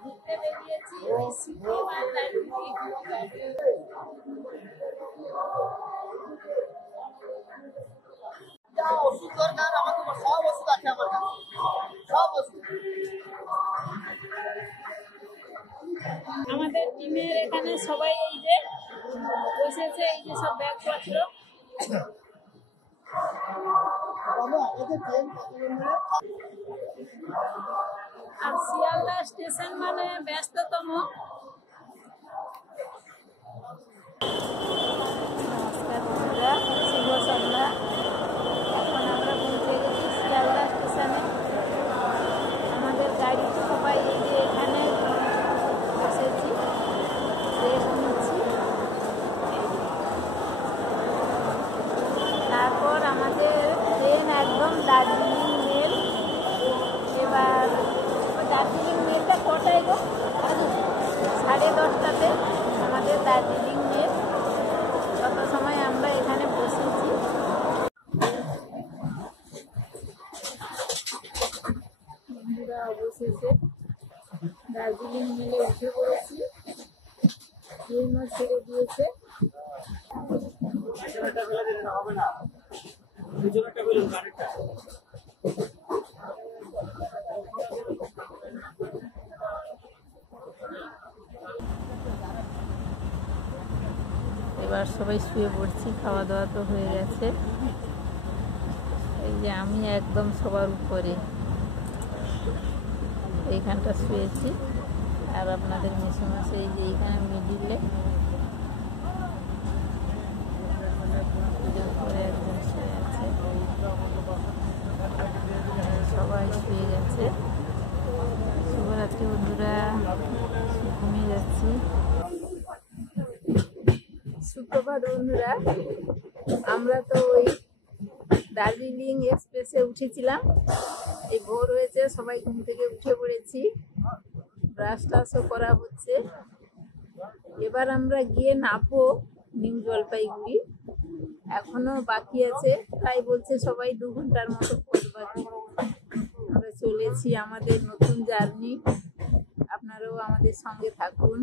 ঘুরতে বেরিয়েছি ওই সিনেমার ওষুধ দরকার আমাকে সব ওষুধ আছে আমার কাছে সব ওষুধ আমাদের টিমের এখানে সবাই এই যে বসেছে এই যে সব ব্যাগপত্র আর শিয়ালদা স্টেশন মানে ব্যস্ততম। নমস্কার বন্ধুরা, শুভ সন্ধ্যা। এখন আমরা পৌঁছে গেছি শিয়ালদা স্টেশনে। আমাদের গাড়ি সবাই এই যে এখানে বসেছি, ট্রেন নিচ্ছি। তারপর আমাদের ট্রেন একদম দার্জিলিং মেল। এবার দার্জিলিং মেলটা কটায় গো? 10:30টাতে আমাদের দার্জিলিং মেল। তত সময় আমরা এখানে বসেছি। বন্ধুরা অবশেষে দার্জিলিং মেলে উঠে পড়েছি। ট্রেনও ছেড়ে দিয়েছে। এবার সবাই শুয়ে পড়ছি, খাওয়া দাওয়া তো হয়ে গেছে। এই যে আমি একদম সবার উপরে এইখানটা শুয়েছি, আর আপনাদের মেসোমশাই এই যে এইখানে মিডিলে, উপরে একজন শুয়ে আছে। সবাই শুয়ে গেছে। শুভরাত্রি বন্ধুরা, ঘুমিয়ে যাচ্ছি। সুপ্রভাত বন্ধুরা, আমরা তো ওই দার্জিলিং এক্সপ্রেসে উঠেছিলাম। এই ভোর হয়েছে, সবাই ঘুম থেকে উঠে পড়েছি। ব্রাশ টাশও করা হচ্ছে। এবার আমরা গিয়ে নামবো নিউ জলপাইগুড়ি। এখনো বাকি আছে, তাই বলছে সবাই 2 ঘন্টার মতো পথ বাকি। আমরা চলেছি আমাদের নতুন জার্নি। আপনারাও আমাদের সঙ্গে থাকুন।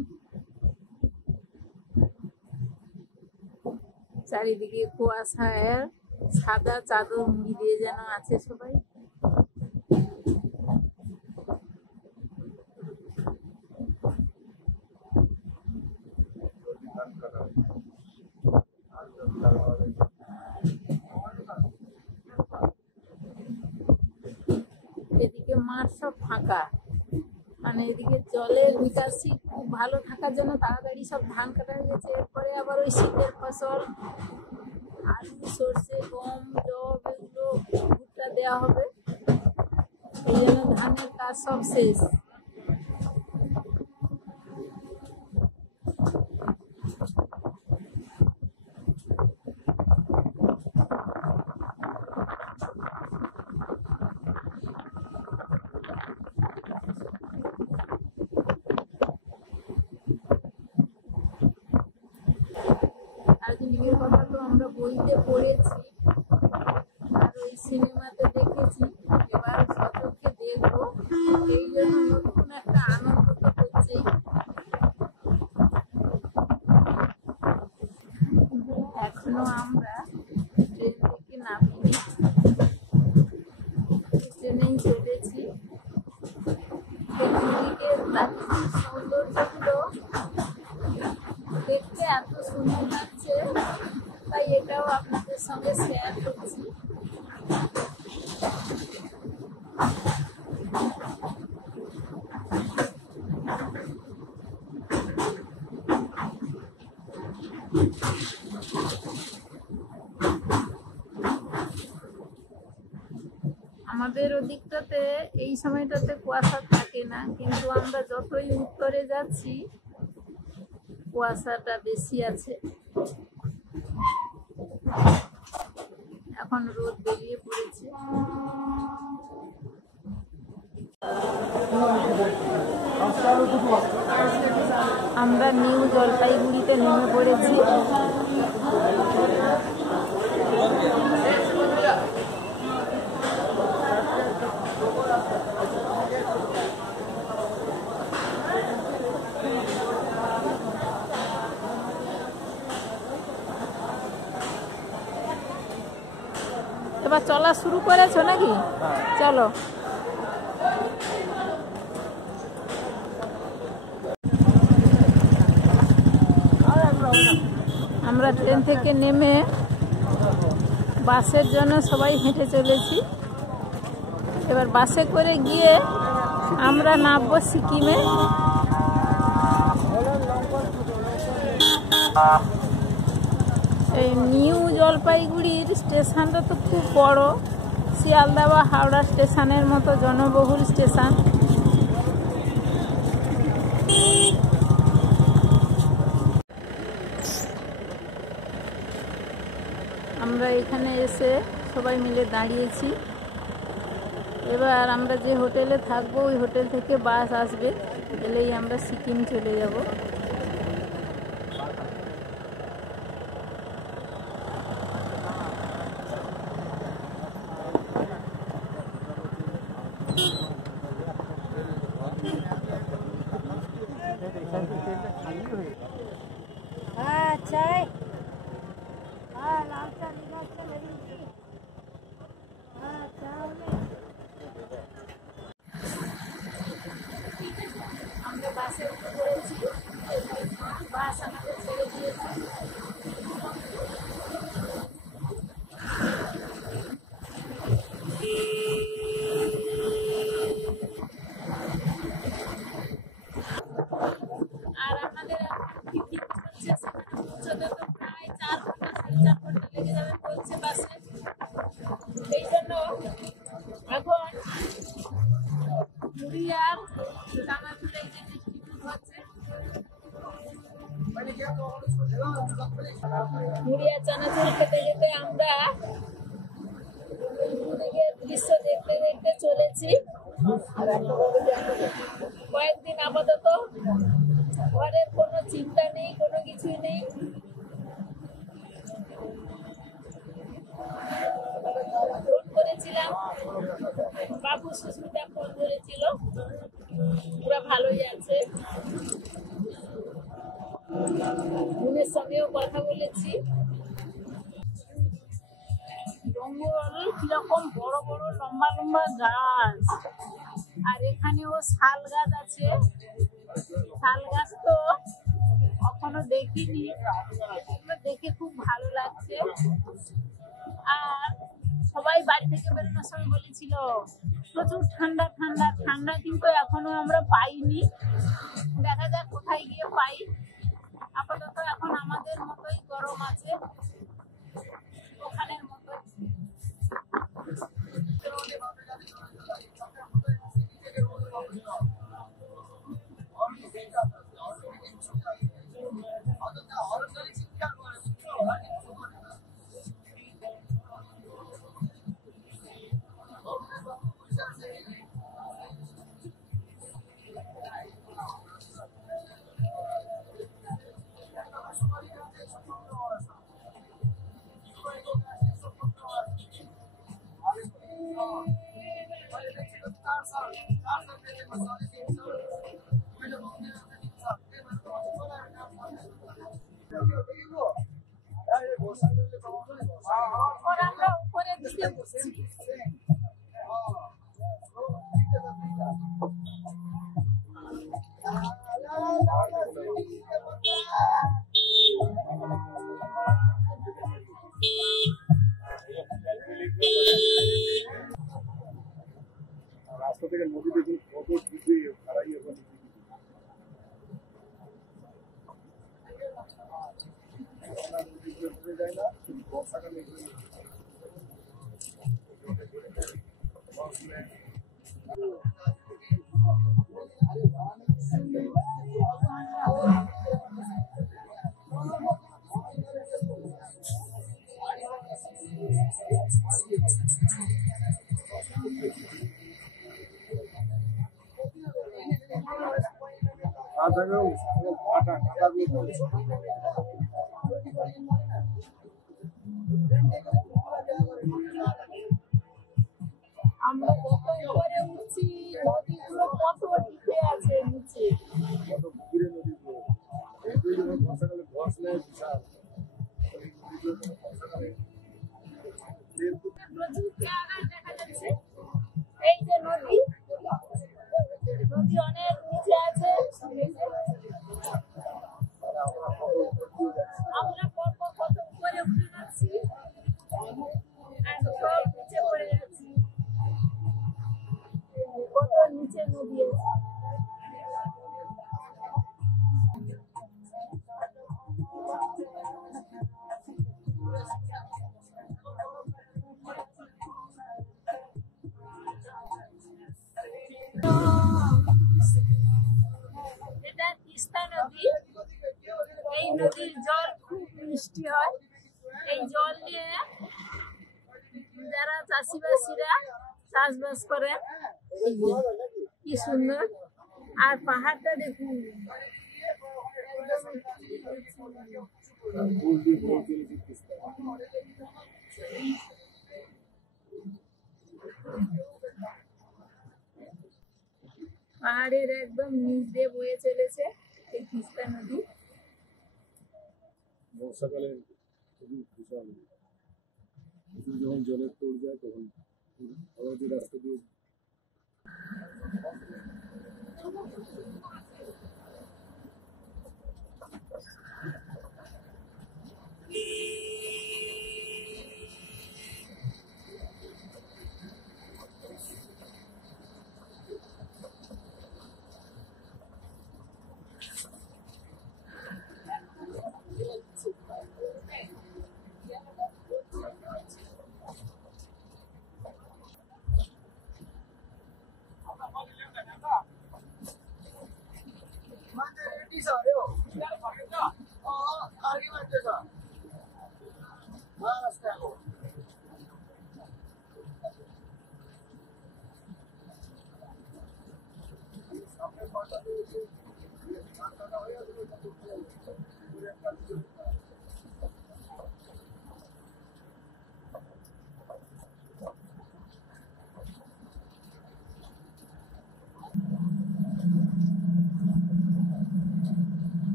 চারিদিকে কুয়াশা, সাদা চাদর মুড়ি দিয়ে যেন আছে সবাই। এদিকে মাঠ সব ফাঁকা, মানে এদিকে জলের নিকাশি খুব ভালো থাকার জন্য তাড়াতাড়ি সব ধান কাটা হয়ে গেছে। এরপরে আবার ওই শীতের ফসল আলু, সর্ষে, গম, জব এগুলো ভুট্টা দেওয়া হবে। এই জন্য ধানের কাজ সব শেষ। দার্জিলিংয়ের কথা তো আমরা বইতে পড়েছি আর ওই সিনেমাতে দেখেছি। এবার সচক্ষে দেখবো, এই জন্য নতুন একটা আনন্দ তো হচ্ছেই। এখনো আমরা ট্রেন থেকে নামিনি, ট্রেনেই চলেছি। দেখতে সৌন্দর্যগুলো দেখতে এত সুন্দর লাগছে, তাই এটাও আপনাদের সঙ্গে শেয়ার করছি। আমাদের ওদিকটাতে এই সময়টাতে কুয়াশা থাকে না, কিন্তু আমরা যতই উত্তরে যাচ্ছি কুয়াশাটা বেশি আছে। এখন রোদ বেরিয়ে পড়েছে। আমরা নিউ জলপাইগুড়িতে নেমে পড়েছি। এবার চলা শুরু করেছো নাকি? চলো। আমরা ট্রেন থেকে নেমে বাসের জন্য সবাই হেঁটে চলেছি। এবার বাসে করে গিয়ে আমরা নামবো সিকিমে। এই নিউ জলপাইগুড়ির স্টেশনটা তো খুব বড়, শিয়ালদা বা হাওড়া স্টেশনের মতো জনবহুল স্টেশন। আমরা এখানে এসে সবাই মিলে দাঁড়িয়েছি। এবার আমরা যে হোটেলে থাকবো ওই হোটেল থেকে বাস আসবে, এলেই আমরা সিকিম চলে যাব। আমরা বাসে উঠে পড়েছি, বাস আমাদের ছেড়ে দিয়েছে। আর আমাদের টিকিট চলছে, সেখানে পৌঁছতে তো প্রায় 4 ঘন্টা 4.5 ঘন্টা লেগে যাবে বলছে বাসে। এই জন্য এখন মুড়ি আর চানাচুর এই যে ডিস্ট্রিবিউট হচ্ছে। মুড়ি আর চানাচুর খেতে খেতে আমরা দিকের দৃশ্য দেখতে দেখতে চলেছি। কয়েকদিন আপাতত ঘরের কোনো চিন্তা নেই, কোনো কিছুই নেই। ফোন করেছিলাম, বাবু সুস্মিতা ফোন করেছিল, ওরা ভালোই আছে। বোনের সঙ্গেও কথা বলেছি। জঙ্গল কিরকম বড় বড় লম্বা লম্বা গাছ, আর এখানেও শাল গাছ আছে। শাল গাছ তো কখনো দেখিনি, দেখে খুব ভালো লাগছে। আর সবাই বাড়ি থেকে বেরোনোর সময় বলেছিল প্রচুর ঠান্ডা ঠান্ডা ঠান্ডা, কিন্তু এখনো আমরা পাইনি। দেখা যাক কোথায় গিয়ে পাই। আপাতত এখন আমাদের মতোই গরম আছে, ওখানের মতো। আমরা উপরের দিকে উঠছি। রাস্তা থেকে নদী দেখুন কত ডিগ্রি হারাই এখন। যায় না বর্ষাকালে আমরা কত উপরে উঠছি, নদীগুলো কত ডিপে আছে নিচে। প্রচুর পেয়ারা দেখা যাচ্ছে। এই যে নদী, নদী অনেক নিচে আছে। আমরা কত উপরে উঠে যাচ্ছি আর সব নিচে পড়ে যাচ্ছি। কত নিচে নদী আছে। এটা তিস্তা নদী। এই নদীর জল খুব মিষ্টি হয়। এই জল নিয়ে যারা চাষিবাসীরা চাষবাস করে। কি সুন্দর। আর পাহাড়টা দেখুন, পাহাড়ের একদম নিচ দিয়ে বয়ে চলেছে এই তিস্তা নদী। বর্ষাকালে খুবই বিশাল, যখন জলের তোর যায় তখন আবার যে রাস্তা দিয়ে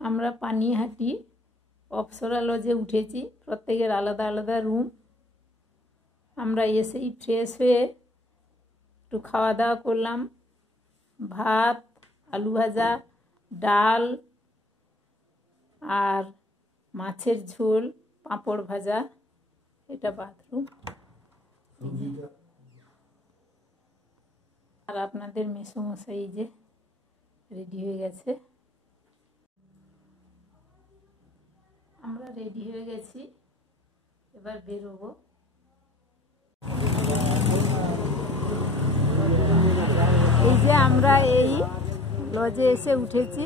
আমরা পানিহাটি অপ্সরা লজে উঠেছি। প্রত্যেকের আলাদা আলাদা রুম। আমরা এসেই ফ্রেশ হয়ে একটু খাওয়া দাওয়া করলাম। ভাত, আলু ভাজা, ডাল আর মাছের ঝোল, পাঁপড় ভাজা। এটা বাথরুম। আর আপনাদের মেসোমশাই যে রেডি হয়ে গেছে। আমরা রেডি হয়ে গেছি, এবার বেরোবো। এই যে আমরা এই লজে এসে উঠেছি।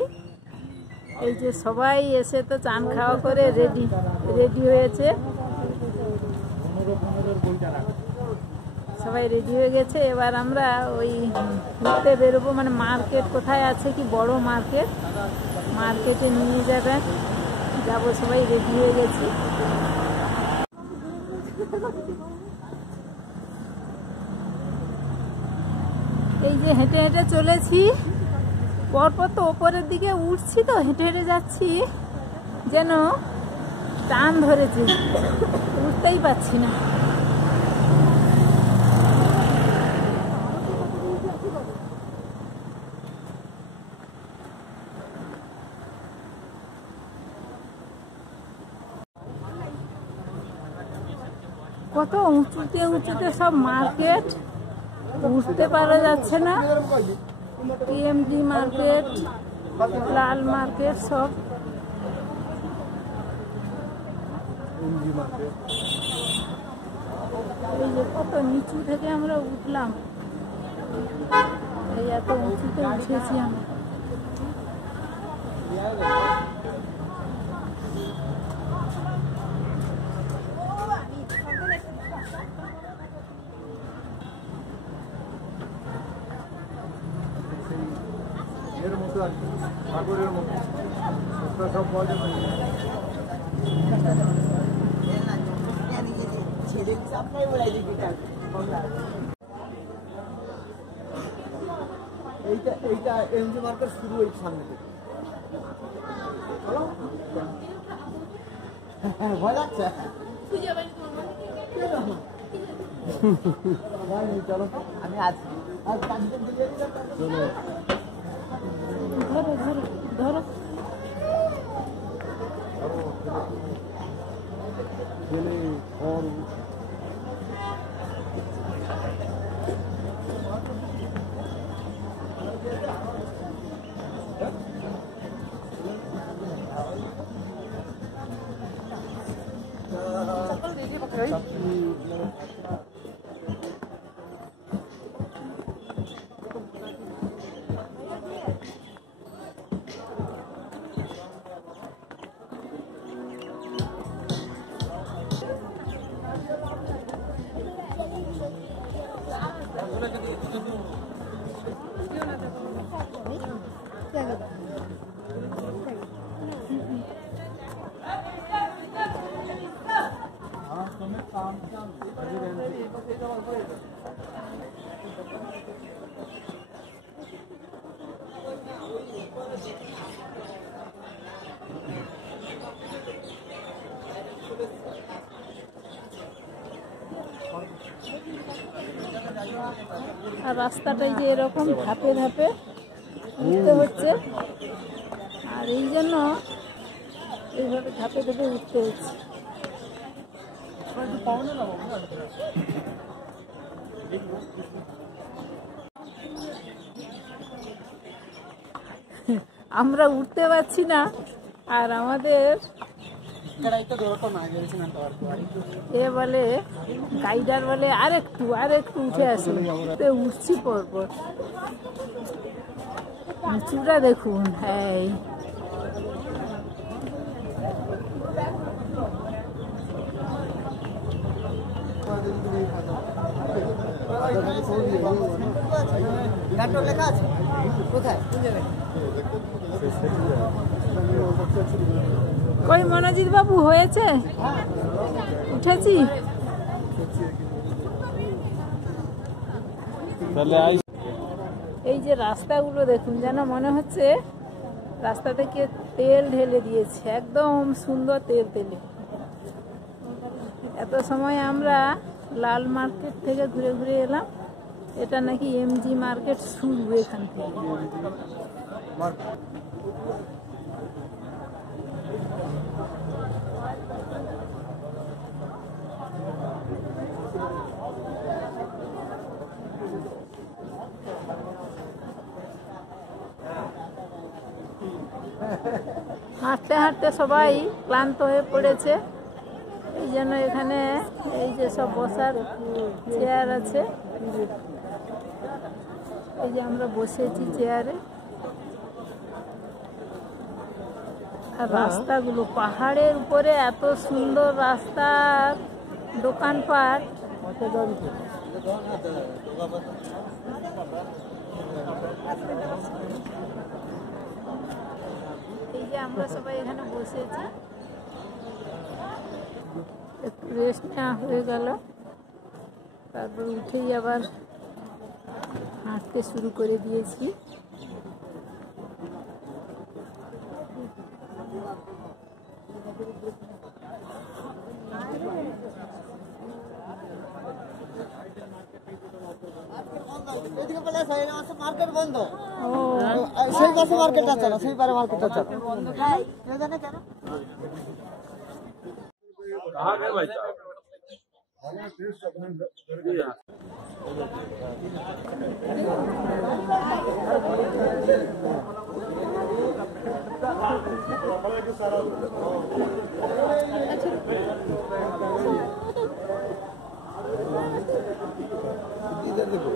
এই যে সবাই এসে তো চান খাওয়া করে রেডি হয়েছে। সবাই রেডি হয়ে গেছে। এবার আমরা ওই ঘুরতে বেরোবো, মানে মার্কেট কোথায় আছে কি বড় মার্কেট, মার্কেটে নিয়ে যাবেন। যাবো, সবাই রেডি হয়ে গেছি। এই যে হেঁটে হেঁটে চলেছি, পরপর তো ওপরের দিকে উঠছি, তো হেঁটে হেঁটে যাচ্ছি, যেন টান ধরেছে, উঠতেই পারছি না। কত উঁচুতে উঁচুতে সব মার্কেট, উঠতে পারা যাচ্ছে না। পিএমজি মার্কেট, লাল মার্কেট, সব এই যে কত নিচু থেকে আমরা উঠলাম, এই এত উঁচুতে উঠেছি আমরা। এর মতো আর কি, সাগরের মতো সব পাওয়া যাবে। এইটা এমজি মার্কেট শুরু এই সামনে থেকে। ভয় লাগছে? চলো আমি আছি। চলো ধরো ধরো ধরো। ছেলে ঘর আর রাস্তাটাই যে এরকম ধাপে ধাপে উঠতে হচ্ছে, আর এই জন্য এইভাবে ধাপে ধাপে উঠতে হচ্ছে। আমরা উঠতে পারছি না, আর আমাদের এ বলে গাইডার বলে আরেকটু উঠে আসে, উঠছি পরপর। উঁচুটা দেখুন, হ্যাঁ কই মনোজিৎ বাবু হয়েছে, উঠেছি। এই যে রাস্তাগুলো দেখুন, যেন মনে হচ্ছে রাস্তা থেকে তেল ঢেলে দিয়েছে, একদম সুন্দর তেল তেলে। এত সময় আমরা লাল মার্কেট থেকে ঘুরে ঘুরে এলাম, এটা নাকি এমজি মার্কেট শুরু এখান থেকে। হাঁটতে হাঁটতে সবাই ক্লান্ত হয়ে পড়েছে, এই জন্য এখানে এই যে সব বসার চেয়ার আছে, এই যে আমরা বসেছি চেয়ারে। আর রাস্তাগুলো পাহাড়ের উপরে, এত সুন্দর রাস্তা, দোকানপাট। এই যে আমরা সবাই এখানে বসেছি, একটু রেস্ট নেওয়া হয়ে গেল, তারপর উঠেই আবার হাঁটতে শুরু করে দিয়েছি। মার্কেট বন্ধ, সেই পাশে মার্কেট আছে না, সেই পারে মার্কেট আছে না। देखो